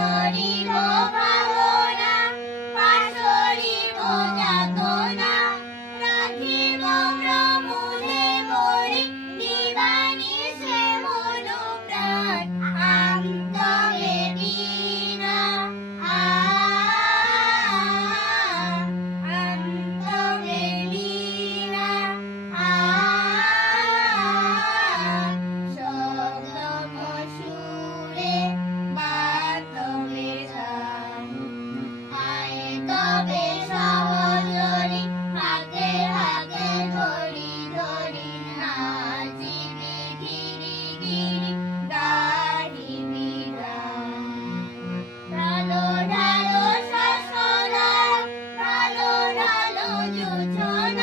Lord, you, John.